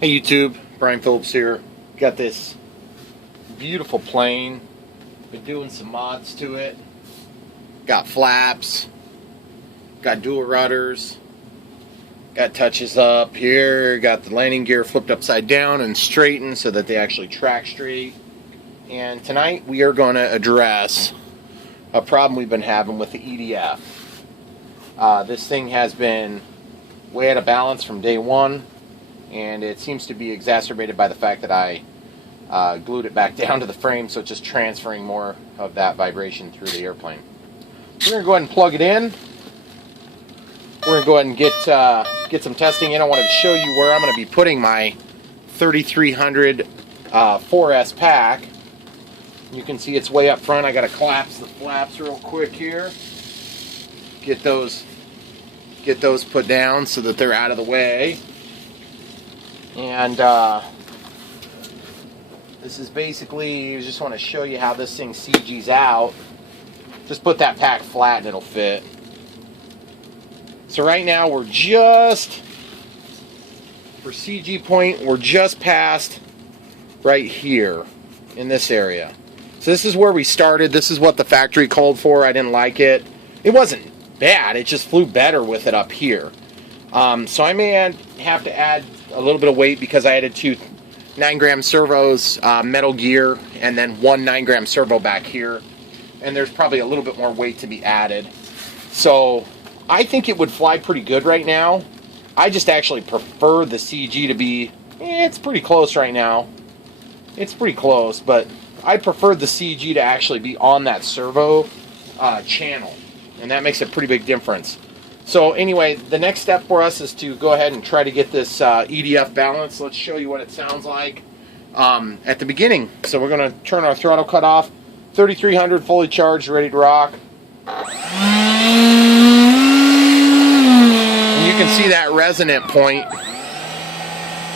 Hey YouTube, Brian Phillips here. Got this beautiful plane. Been doing some mods to it. Got flaps. Got dual rudders. Got touches up here. Got the landing gear flipped upside down and straightened so that they actually track straight. And tonight we are going to address a problem we've been having with the EDF. This thing has been way out of balance from day one. And it seems to be exacerbated by the fact that I glued it back down to the frame, so it's just transferring more of that vibration through the airplane. So we're going to go ahead and plug it in. We're going to go ahead and get some testing in. I wanted to show you where I'm going to be putting my 3300 4S pack. You can see it's way up front. I got to collapse the flaps real quick here. Get those put down so that they're out of the way. And this is basically, I just want to show you how this thing CGs out. Just put that pack flat and it'll fit. So right now we're just, for CG point, we're just past right here in this area. So this is where we started. This is what the factory called for. I didn't like it. It wasn't bad. It just flew better with it up here. So I may have to add a little bit of weight because I added two 9-gram servos, metal gear, and then one 9-gram servo back here. And there's probably a little bit more weight to be added. So I think it would fly pretty good right now. I just actually prefer the CG to be, it's pretty close right now. It's pretty close, but I prefer the CG to actually be on that servo channel. And that makes a pretty big difference. So anyway, the next step for us is to go ahead and try to get this EDF balanced. Let's show you what it sounds like at the beginning. So we're going to turn our throttle cut off. 3300 fully charged, ready to rock. And you can see that resonant point.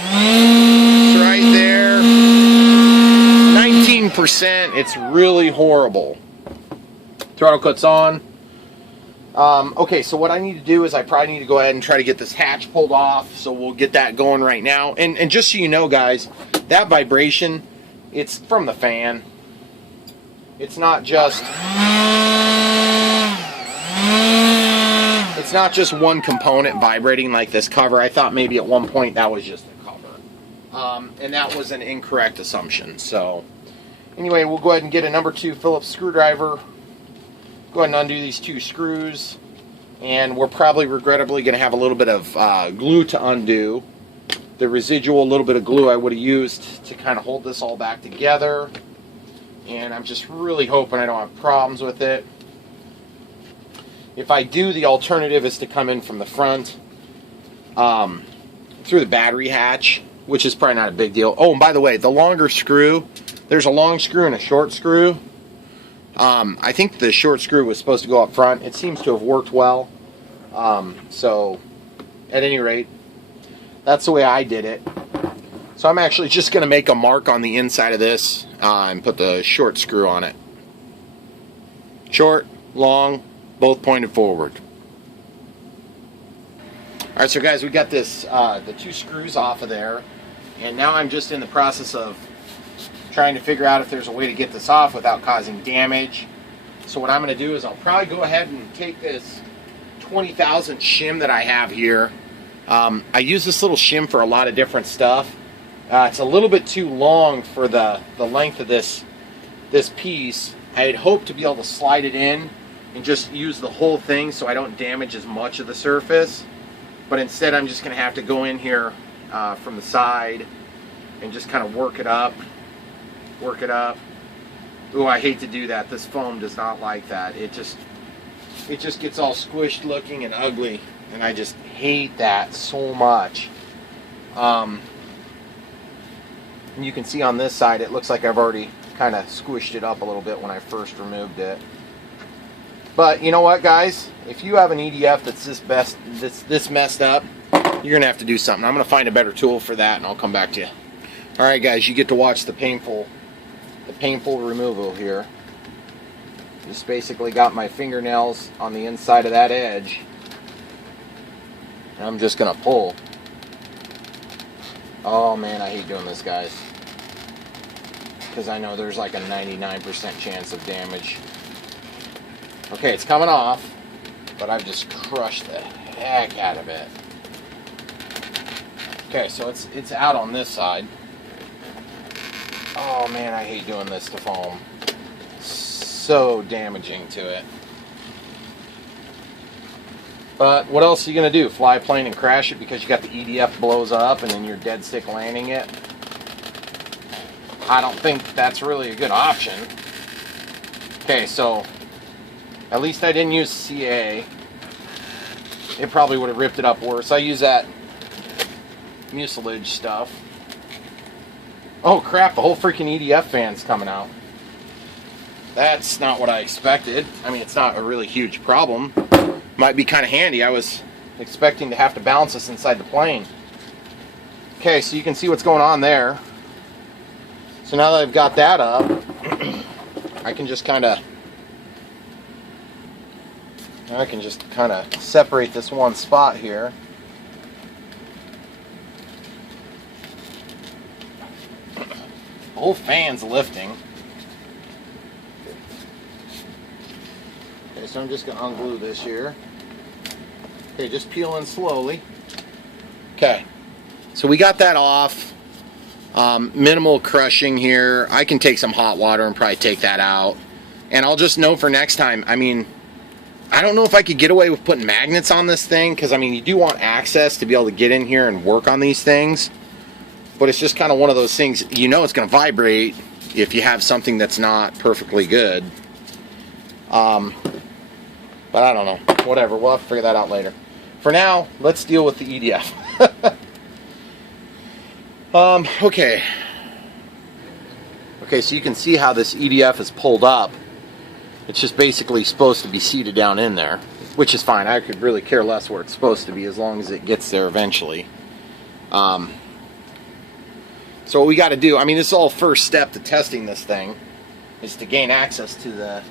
It's right there. 19%. It's really horrible. Throttle cut's on. Okay, so what I need to do is I probably need to go ahead and try to get this hatch pulled off, so we'll get that going right now. And just so you know, guys, that vibration, it's from the fan. It's not just one component vibrating like this cover. I thought maybe at one point that was just a cover. And that was an incorrect assumption. So anyway, we'll go ahead and get a number 2 Phillips screwdriver. Go ahead and undo these 2 screws, and we're probably regrettably going to have a little bit of glue to undo. The residual little bit of glue I would have used to kind of hold this all back together, and I'm just really hoping I don't have problems with it. If I do, the alternative is to come in from the front through the battery hatch, which is probably not a big deal. Oh, and by the way, the longer screw, there's a long screw and a short screw. I think the short screw was supposed to go up front. It seems to have worked well. So, at any rate, that's the way I did it. So I'm actually just going to make a mark on the inside of this and put the short screw on it. Short, long, both pointed forward. Alright, so guys, we got this, the 2 screws off of there. And now I'm just in the process of trying to figure out if there's a way to get this off without causing damage. So what I'm going to do is I'll probably go ahead and take this 20,000 shim that I have here. I use this little shim for a lot of different stuff. It's a little bit too long for the length of this piece. I had hoped to be able to slide it in and just use the whole thing so I don't damage as much of the surface. But instead I'm just going to have to go in here from the side and just kind of work it up. Ooh, I hate to do that. This foam does not like that. It just gets all squished looking and ugly, and I just hate that so much. And you can see on this side it looks like I've already kind of squished it up a little bit when I first removed it. But you know what, guys? If you have an EDF that's this messed up, you're gonna have to do something. I'm gonna find a better tool for that, and I'll come back to you. All right, guys, you get to watch the painful removal here. Just basically got my fingernails on the inside of that edge. And I'm just gonna pull. Oh man, I hate doing this, guys. Because I know there's like a 99% chance of damage. Okay, it's coming off, but I've just crushed the heck out of it. Okay, so it's out on this side. Oh man, I hate doing this to foam. So damaging to it. But what else are you going to do? Fly a plane and crash it because you got the EDF blows up and then you're dead stick landing it? I don't think that's really a good option. Okay, so at least I didn't use CA. It probably would have ripped it up worse. I use that mucilage stuff. Oh crap, the whole freaking EDF fan's coming out. That's not what I expected. I mean, it's not a really huge problem. Might be kind of handy. I was expecting to have to balance this inside the plane. Okay, so you can see what's going on there. So now that I've got that up, I can just kind of separate this one spot here. The whole fan's lifting. Okay, so I'm just going to unglue this here. Okay, just peeling slowly. Okay, so we got that off. Minimal crushing here. I can take some hot water and probably take that out. And I'll just know for next time. I mean, I don't know if I could get away with putting magnets on this thing, because I mean, you do want access to be able to get in here and work on these things. But it's just kind of one of those things, you know it's going to vibrate if you have something that's not perfectly good. But I don't know. Whatever. We'll have to figure that out later. For now, let's deal with the EDF. Okay. Okay, so you can see how this EDF is pulled up. It's just basically supposed to be seated down in there, which is fine. I could really care less where it's supposed to be as long as it gets there eventually. So what we got to do, I mean, this is all first step to testing this thing, is to gain access to the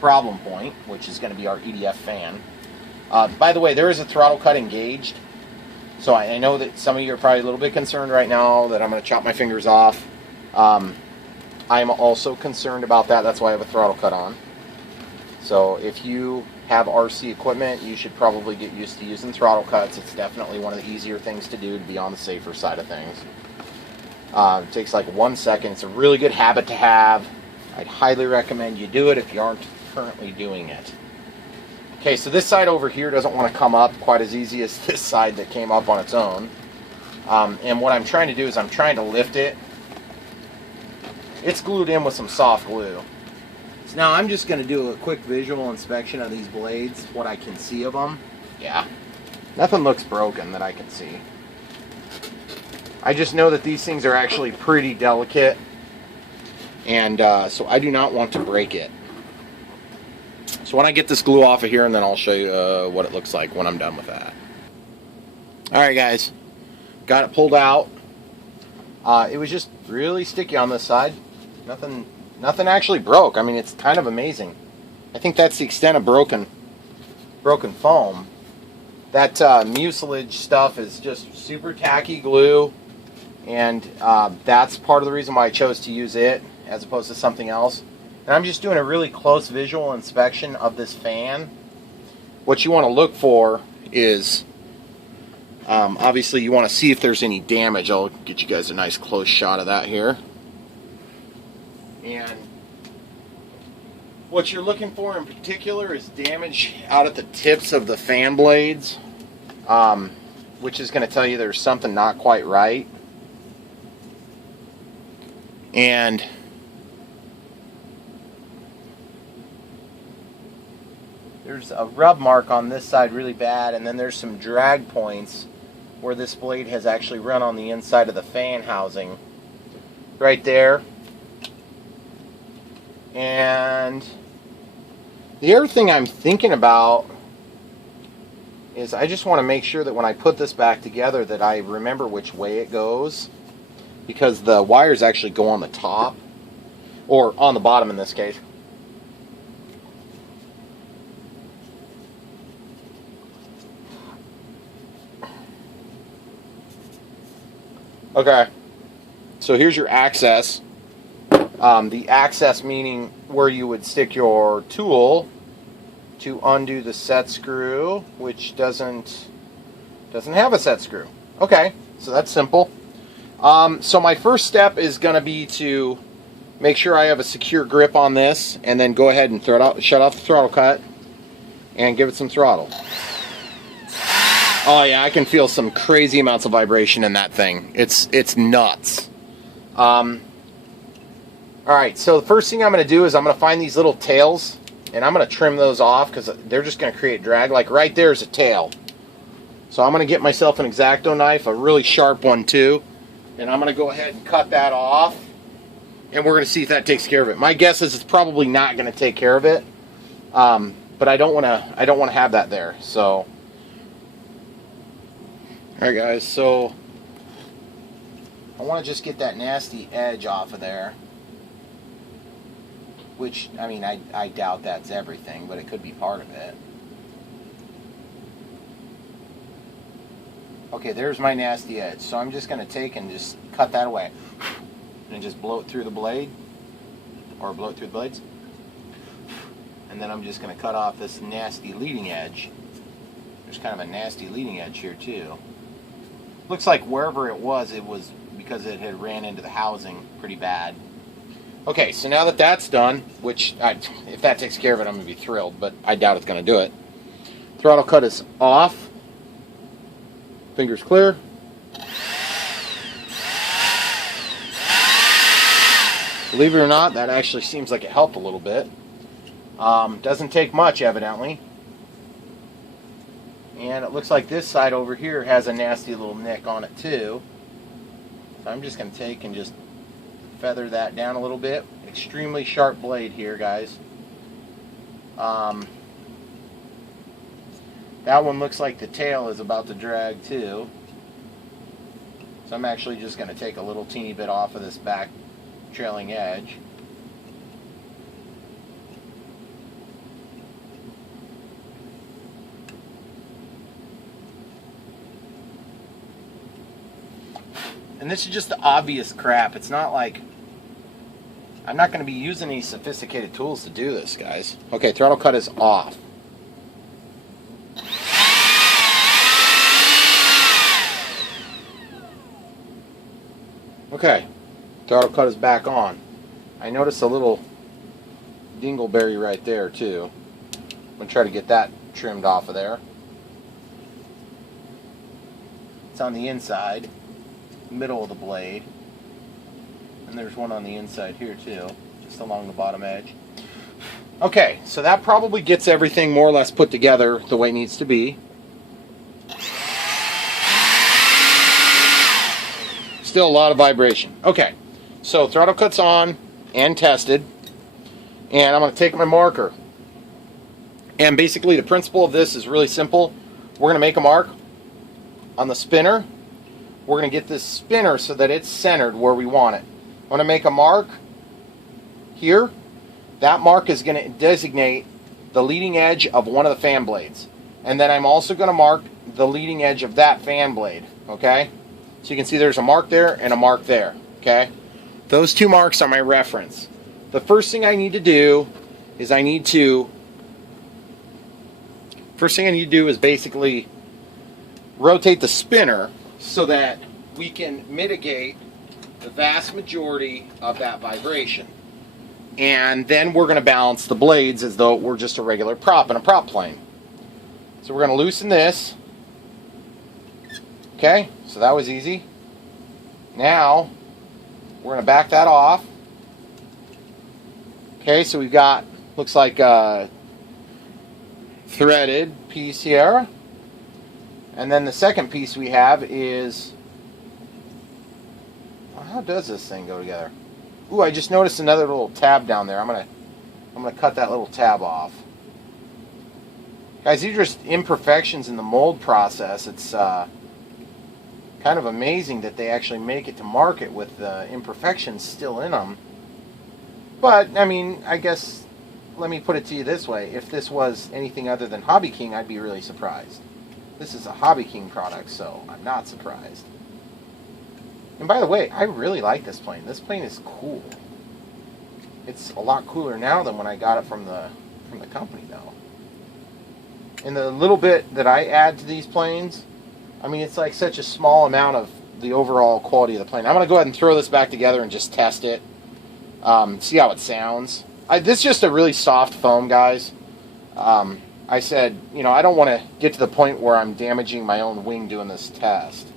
problem point, which is going to be our EDF fan. By the way, there is a throttle cut engaged, so I know that some of you are probably a little bit concerned right now that I'm going to chop my fingers off. I'm also concerned about that. That's why I have a throttle cut on. So if you have RC equipment, you should probably get used to using throttle cuts. It's definitely one of the easier things to do to be on the safer side of things. It takes like 1 second. It's a really good habit to have. I'd highly recommend you do it if you aren't currently doing it. Okay, so this side over here doesn't want to come up quite as easy as this side that came up on its own. And what I'm trying to do is I'm trying to lift it. It's glued in with some soft glue. So now I'm just going to do a quick visual inspection of these blades, what I can see of them. Yeah, nothing looks broken that I can see. I just know that these things are actually pretty delicate, and so I do not want to break it. So when I get this glue off of here, and then I'll show you what it looks like when I'm done with that. Alright guys, got it pulled out. It was just really sticky on this side. Nothing actually broke. I mean, it's kind of amazing. I think that's the extent of broken foam. That mucilage stuff is just super tacky glue, and that's part of the reason why I chose to use it as opposed to something else. And I'm just doing a really close visual inspection of this fan. What you want to look for is, obviously you want to see if there's any damage. I'll get you guys a nice close shot of that here. And what you're looking for in particular is damage out at the tips of the fan blades, which is going to tell you there's something not quite right. And there's a rub mark on this side really bad, and then there's some drag points where this blade has actually run on the inside of the fan housing. Right there. And the other thing I'm thinking about is I just want to make sure that when I put this back together that I remember which way it goes, because the wires actually go on the top, or on the bottom in this case. Okay, so here's your access. The access meaning where you would stick your tool to undo the set screw, which doesn't have a set screw. Okay, so that's simple. So my first step is going to be to make sure I have a secure grip on this, and then go ahead and shut off the throttle cut, and give it some throttle. Oh yeah, I can feel some crazy amounts of vibration in that thing. It's nuts. All right, so the first thing I'm going to do is I'm going to find these little tails, and I'm going to trim those off because they're just going to create drag. Like right there is a tail. So I'm going to get myself an X-Acto knife, a really sharp one too, and I'm going to go ahead and cut that off, and we're going to see if that takes care of it. My guess is it's probably not going to take care of it, but I don't want to have that there. So, all right, guys. So I want to just get that nasty edge off of there. Which, I mean, I doubt that's everything, but it could be part of it. Okay, there's my nasty edge. So I'm just going to take and just cut that away. And just blow it through the blade. Or blow it through the blades. And then I'm just going to cut off this nasty leading edge. There's kind of a nasty leading edge here too. Looks like wherever it was because it had ran into the housing pretty bad. Okay, so now that that's done, which if that takes care of it, I'm going to be thrilled, but I doubt it's going to do it. Throttle cut is off. Fingers clear. Believe it or not, that actually seems like it helped a little bit. Doesn't take much, evidently. And it looks like this side over here has a nasty little nick on it too. So I'm just going to take and just feather that down a little bit. Extremely sharp blade here, guys. That one looks like the tail is about to drag too. So I'm actually just going to take a little teeny bit off of this back trailing edge. And this is just the obvious crap. It's not like I'm not going to be using any sophisticated tools to do this, guys. Okay, throttle cut is off. Okay, throttle cut is back on. I noticed a little dingleberry right there too. I'm going to try to get that trimmed off of there. It's on the inside, middle of the blade. And there's one on the inside here too, just along the bottom edge. Okay, so that probably gets everything more or less put together the way it needs to be. Still a lot of vibration. Okay, so throttle cut's on and tested. And I'm going to take my marker. And basically the principle of this is really simple. We're going to make a mark on the spinner. We're going to get this spinner so that it's centered where we want it. I'm going to make a mark here. That mark is going to designate the leading edge of one of the fan blades. And then I'm also going to mark the leading edge of that fan blade. Okay? So you can see there's a mark there and a mark there. Okay? Those two marks are my reference. The first thing I need to do is basically rotate the spinner so that we can mitigate the vast majority of that vibration. And then we're going to balance the blades as though it were just a regular prop in a prop plane. So we're going to loosen this. Okay, so that was easy. Now we're going to back that off. Okay, so we've got, looks like a threaded piece here. And then the second piece we have is, how does this thing go together? Ooh, I just noticed another little tab down there. I'm gonna cut that little tab off. Guys, these are just imperfections in the mold process. It's kind of amazing that they actually make it to market with the imperfections still in them. But, I mean, I guess, let me put it to you this way. If this was anything other than Hobby King, I'd be really surprised. This is a Hobby King product, so I'm not surprised. And by the way, I really like this plane. This plane is cool. It's a lot cooler now than when I got it from the company, though. And the little bit that I add to these planes, I mean, it's like such a small amount of the overall quality of the plane. I'm going to go ahead and throw this back together and just test it. See how it sounds. This is just a really soft foam, guys. I said, you know, I don't want to get to the point where I'm damaging my own wing doing this test.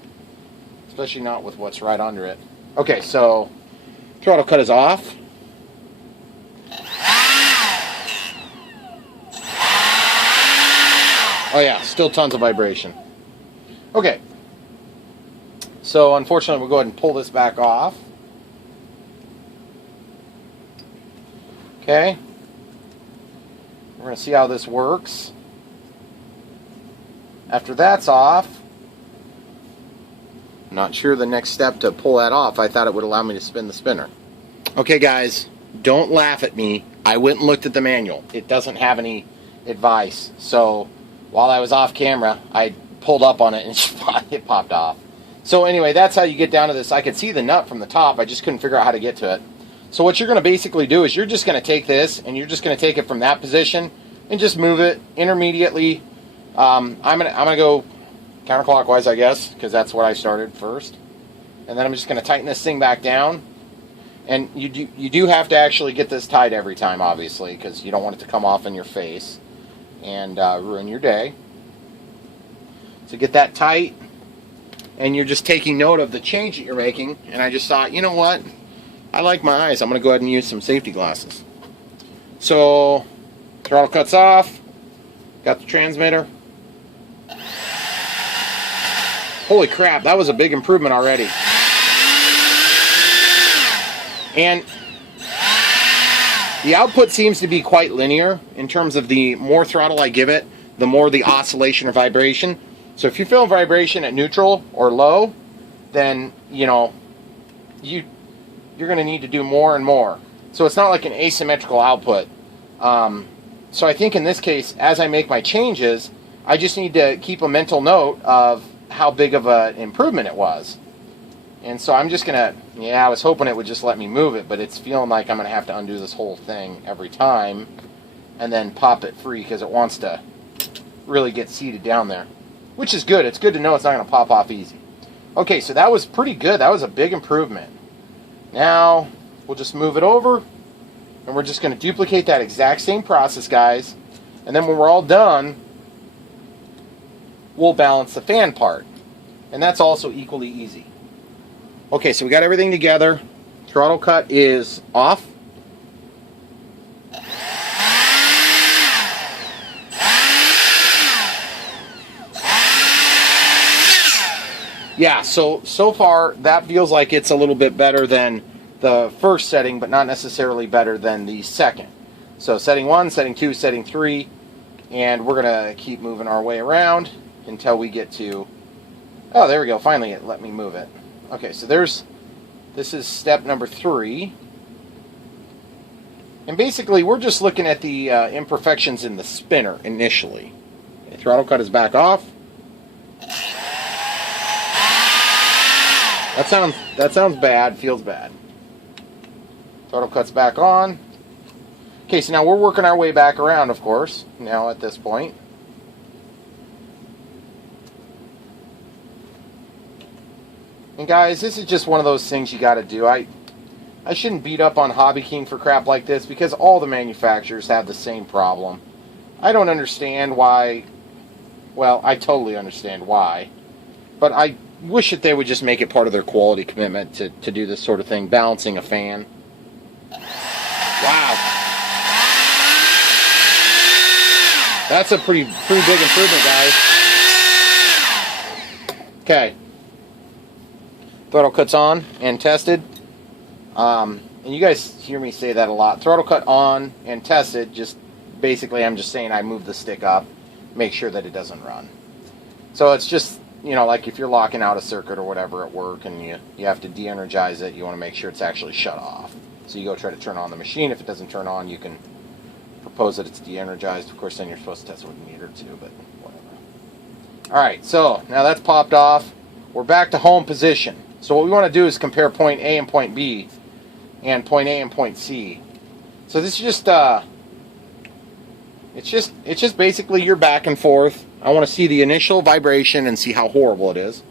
Especially not with what's right under it. Okay, so throttle cut is off. Oh yeah, still tons of vibration. Okay. So unfortunately, we'll go ahead and pull this back off. Okay. We're going to see how this works. After that's off, I'm not sure the next step to pull that off. I thought it would allow me to spin the spinner. Okay, guys, don't laugh at me. I went and looked at the manual. It doesn't have any advice. So while I was off camera, I pulled up on it and it popped off. So anyway, that's how you get down to this. I could see the nut from the top. I just couldn't figure out how to get to it. So what you're going to basically do is you're just going to take this and you're just going to take it from that position and just move it intermediately. I'm gonna go counterclockwise, I guess, because that's what I started first. And then I'm just going to tighten this thing back down. And you do have to actually get this tied every time, obviously, because you don't want it to come off in your face and ruin your day. So get that tight, and you're just taking note of the change that you're making. And I just thought, you know what? I like my eyes. I'm going to go ahead and use some safety glasses. So, throttle cuts off. Got the transmitter. Holy crap, that was a big improvement already. And the output seems to be quite linear in terms of the more throttle I give it, the more the oscillation or vibration. So if you feel vibration at neutral or low, then, you know, you're going to need to do more and more. So it's not like an asymmetrical output. So I think in this case, as I make my changes, I just need to keep a mental note of how big of an improvement it was. And so I'm just going to, yeah, I was hoping it would just let me move it, but it's feeling like I'm going to have to undo this whole thing every time and then pop it free because it wants to really get seated down there, which is good. It's good to know it's not going to pop off easy. Okay, so that was pretty good. That was a big improvement. Now we'll just move it over, and we're just going to duplicate that exact same process, guys. And then when we're all done, we'll balance the fan part. And that's also equally easy. Okay, so we got everything together. Throttle cut is off. Yeah, so far that feels like it's a little bit better than the first setting, but not necessarily better than the second. So setting 1, setting 2, setting 3, and we're going to keep moving our way around until we get to, oh, there we go, finally it let me move it. Okay, so this is step number 3. And basically we're just looking at the imperfections in the spinner initially. Okay, throttle cut is back off. That sounds bad, feels bad. Throttle cut's back on. Okay, so now we're working our way back around, of course, now at this point. And guys, this is just one of those things you got to do. I shouldn't beat up on Hobby King for crap like this because all the manufacturers have the same problem. I don't understand why. Well, I totally understand why. But I wish that they would just make it part of their quality commitment to do this sort of thing, balancing a fan. Wow. That's a pretty big improvement, guys. Okay. Throttle cut's on and tested. And you guys hear me say that a lot. Throttle cut on and tested. Just basically I'm just saying I move the stick up, make sure that it doesn't run. So it's just, you know, like if you're locking out a circuit or whatever at work and you have to de-energize it, you want to make sure it's actually shut off. So you go try to turn on the machine. If it doesn't turn on, you can propose that it's de-energized. Of course, then you're supposed to test with a meter too, but whatever. Alright, so now that's popped off. We're back to home position. So what we want to do is compare point A and point B, and point A and point C. So this is just it's just basically your back and forth. I want to see the initial vibration and see how horrible it is.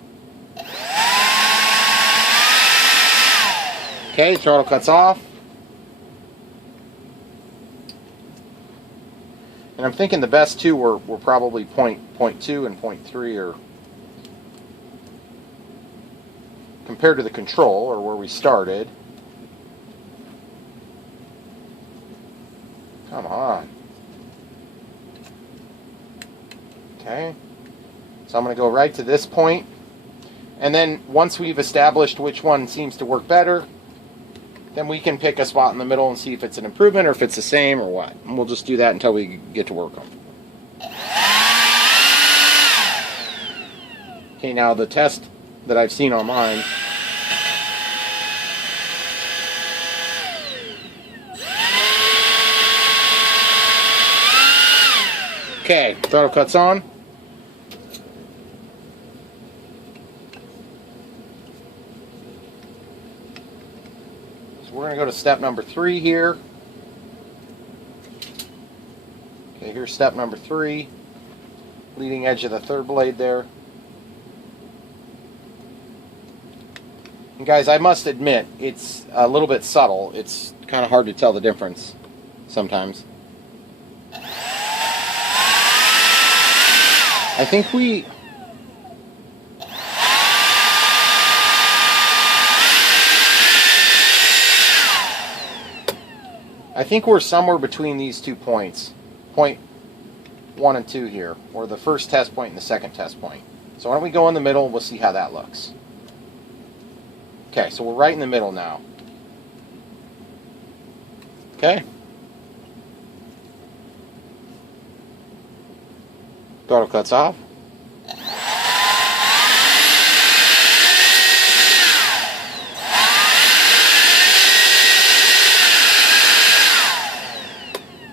Okay, throttle cuts off. And I'm thinking the best two were probably point 2 and point 3, or compared to the control, or where we started. Come on. Okay. So I'm going to go right to this point. And then once we've established which one seems to work better, then we can pick a spot in the middle and see if it's an improvement or if it's the same or what. And we'll just do that until we get to work on it. Okay, now the test that I've seen on mine. Okay, throttle cuts on. We're going to go to step number 3 here. Okay, here's step number 3. Leading edge of the third blade there. And guys, I must admit, it's a little bit subtle. It's kind of hard to tell the difference sometimes. I think we're somewhere between these 2 points, point 1 and 2 here, or the first test point and the second test point. So why don't we go in the middle, we'll see how that looks. Okay, so we're right in the middle now. Okay. Throttle cuts off.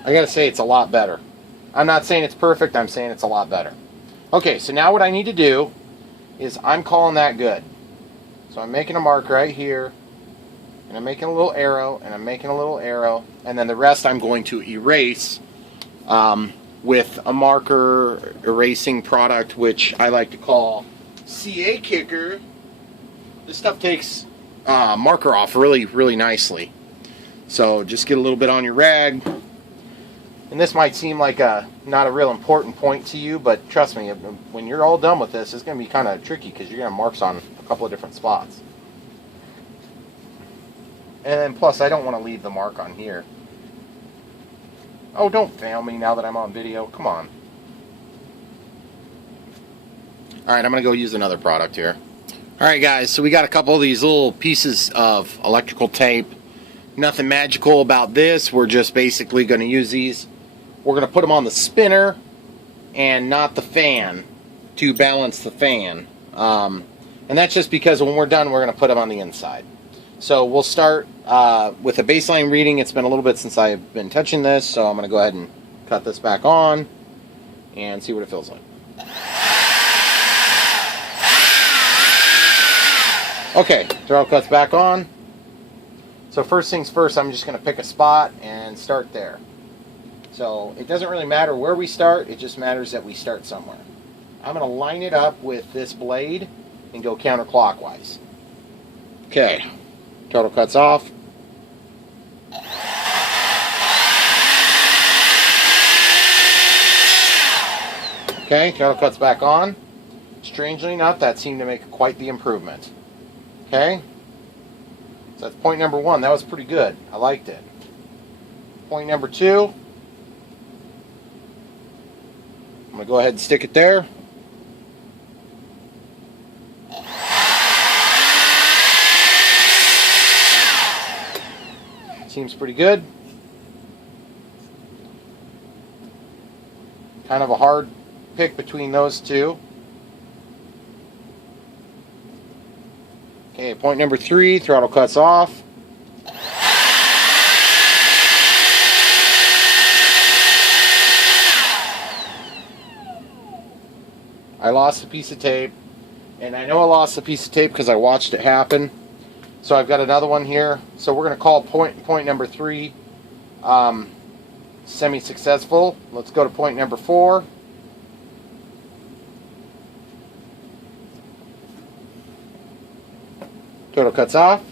I gotta say, it's a lot better. I'm not saying it's perfect, I'm saying it's a lot better. Okay, so now what I need to do is I'm calling that good. So I'm making a mark right here, and I'm making a little arrow, and I'm making a little arrow, and then the rest I'm going to erase with a marker erasing product, which I like to call CA Kicker. This stuff takes marker off really, really nicely. So just get a little bit on your rag. And this might seem like not a real important point to you, but trust me, when you're all done with this, it's going to be kind of tricky because you're going to have marks on a couple of different spots. And then plus, I don't want to leave the mark on here. Oh, don't fail me now that I'm on video. Come on. Alright, I'm going to go use another product here. Alright guys, so we got a couple of these little pieces of electrical tape. Nothing magical about this. We're just basically going to use these. We're going to put them on the spinner and not the fan to balance the fan. And that's just because when we're done, we're going to put them on the inside. So we'll start with a baseline reading. It's been a little bit since I've been touching this, so I'm going to go ahead and cut this back on and see what it feels like. Okay, throttle cuts back on. So first things first, I'm just going to pick a spot and start there. So it doesn't really matter where we start, it just matters that we start somewhere. I'm going to line it up with this blade and go counterclockwise. Okay, throttle cuts off. Okay, throttle cuts back on. Strangely enough, that seemed to make quite the improvement. Okay, so that's point number 1. That was pretty good. I liked it. Point number 2. I'm going to go ahead and stick it there. Seems pretty good. Kind of a hard pick between those two. Okay, point number 3, throttle cuts off. I lost a piece of tape. And I know I lost a piece of tape because I watched it happen. So I've got another one here. So we're going to call point number 3 semi-successful. Let's go to point number 4. Throttle cuts off.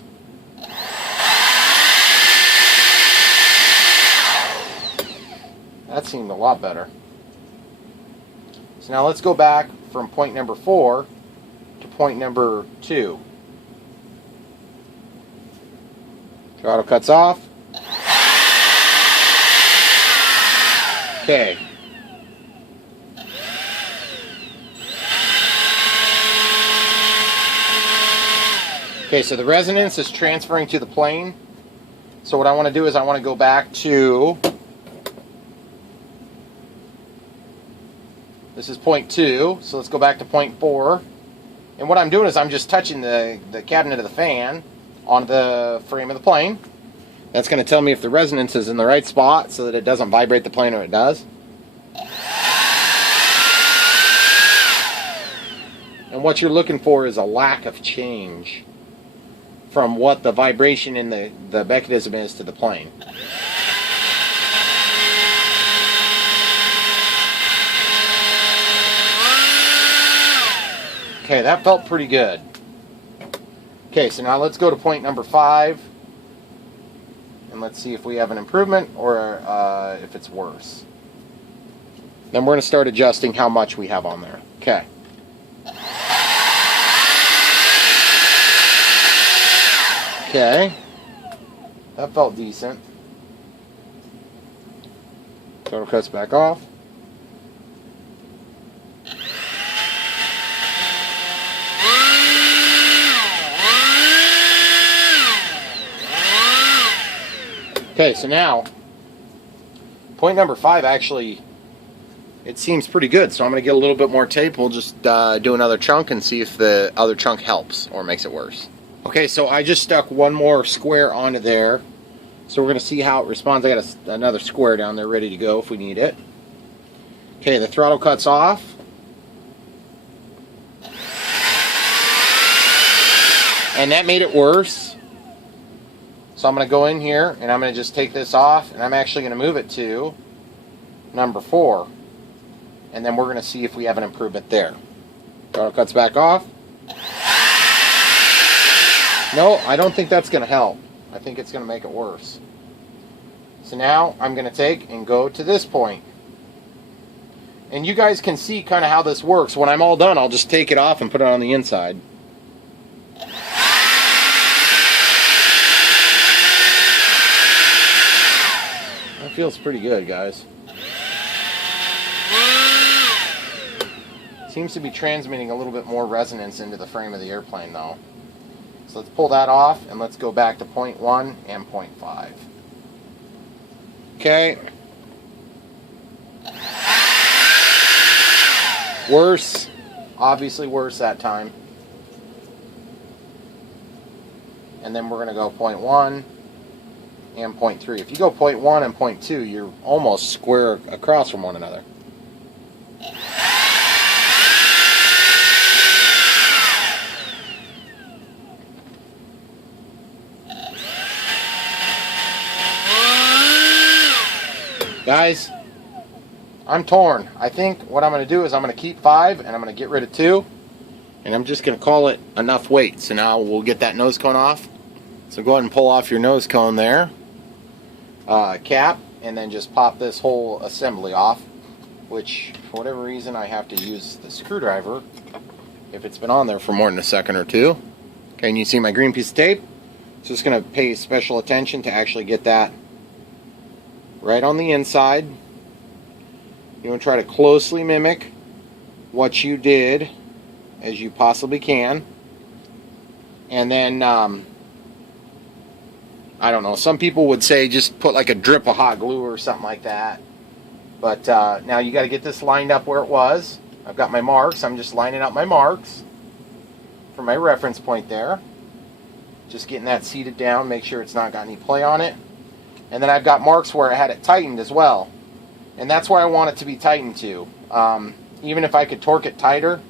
That seemed a lot better. So now let's go back from point number 4 to point number 2. Throttle cuts off. Okay. Okay, so the resonance is transferring to the plane. So what I want to do is I want to go back to, this is point 2, so let's go back to point 4. And what I'm doing is I'm just touching the cabinet of the fan on the frame of the plane. That's going to tell me if the resonance is in the right spot so that it doesn't vibrate the plane when it does. And what you're looking for is a lack of change from what the vibration in the mechanism is to the plane. Okay, that felt pretty good. Okay, so now let's go to point number 5 and let's see if we have an improvement or if it's worse. Then we're going to start adjusting how much we have on there. Okay. Okay, that felt decent. Throttle cuts back off. Okay, so now, point number 5 actually, it seems pretty good. So I'm going to get a little bit more tape. We'll just do another chunk and see if the other chunk helps or makes it worse. Okay, so I just stuck one more square onto there. So we're going to see how it responds. I got another square down there ready to go if we need it. Okay, the throttle cuts off. And that made it worse. So I'm going to go in here and I'm going to just take this off and I'm actually going to move it to number 4. And then we're going to see if we have an improvement there. Throttle cuts back off. No, I don't think that's going to help. I think it's going to make it worse. So now I'm going to take and go to this point. And you guys can see kind of how this works. When I'm all done, I'll just take it off and put it on the inside. That feels pretty good, guys. Seems to be transmitting a little bit more resonance into the frame of the airplane though. So let's pull that off and let's go back to point 1 and point 5. Okay. Worse. Obviously worse that time. And then we're going to go point 1 and point 3. If you go point 1 and point 2, you're almost square across from one another. Guys, I'm torn. I think what I'm going to do is I'm going to keep 5 and I'm going to get rid of 2. And I'm just going to call it enough weight. So now we'll get that nose cone off. So go ahead and pull off your nose cone there. Cap. And then just pop this whole assembly off. Which, for whatever reason, I have to use the screwdriver if it's been on there for more than a second or two. Okay, and you see my green piece of tape? So just going to pay special attention to actually get that right on the inside. You want to try to closely mimic what you did as you possibly can. And then, I don't know, some people would say just put like a drip of hot glue or something like that. But now you got to get this lined up where it was. I've got my marks. I'm just lining up my marks for my reference point there. Just getting that seated down, make sure it's not got any play on it. And then I've got marks where I had it tightened as well. And that's where I want it to be tightened to. Even if I could torque it tighter,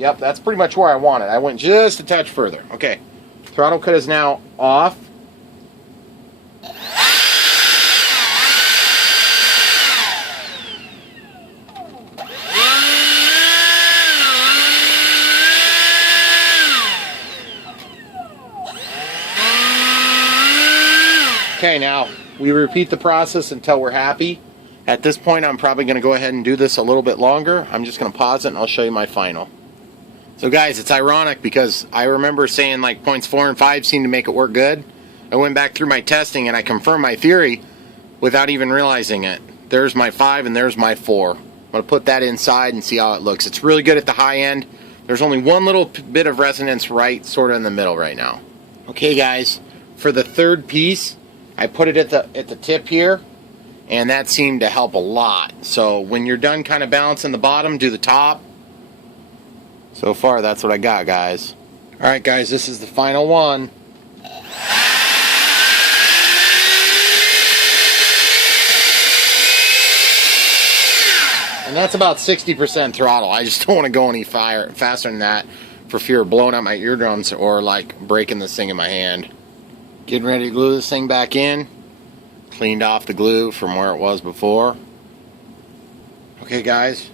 Yep, that's pretty much where I want it. I went just a touch further. Okay, throttle cut is now off. Okay, now we repeat the process until we're happy. At this point, I'm probably going to go ahead and do this a little bit longer. I'm just going to pause it and I'll show you my final. So guys, it's ironic because I remember saying like points 4 and 5 seem to make it work good. I went back through my testing and I confirmed my theory without even realizing it. There's my 5 and there's my 4. I'm going to put that inside and see how it looks. It's really good at the high end. There's only one little bit of resonance right sort of in the middle right now. Okay guys, for the third piece, I put it at the tip here, and that seemed to help a lot. So when you're done kind of balancing the bottom, do the top. So far, that's what I got, guys. All right, guys, this is the final one. And that's about 60% throttle. I just don't want to go any faster than that for fear of blowing out my eardrums or like breaking this thing in my hand. Getting ready to glue this thing back in. Cleaned off the glue from where it was before. Okay, guys.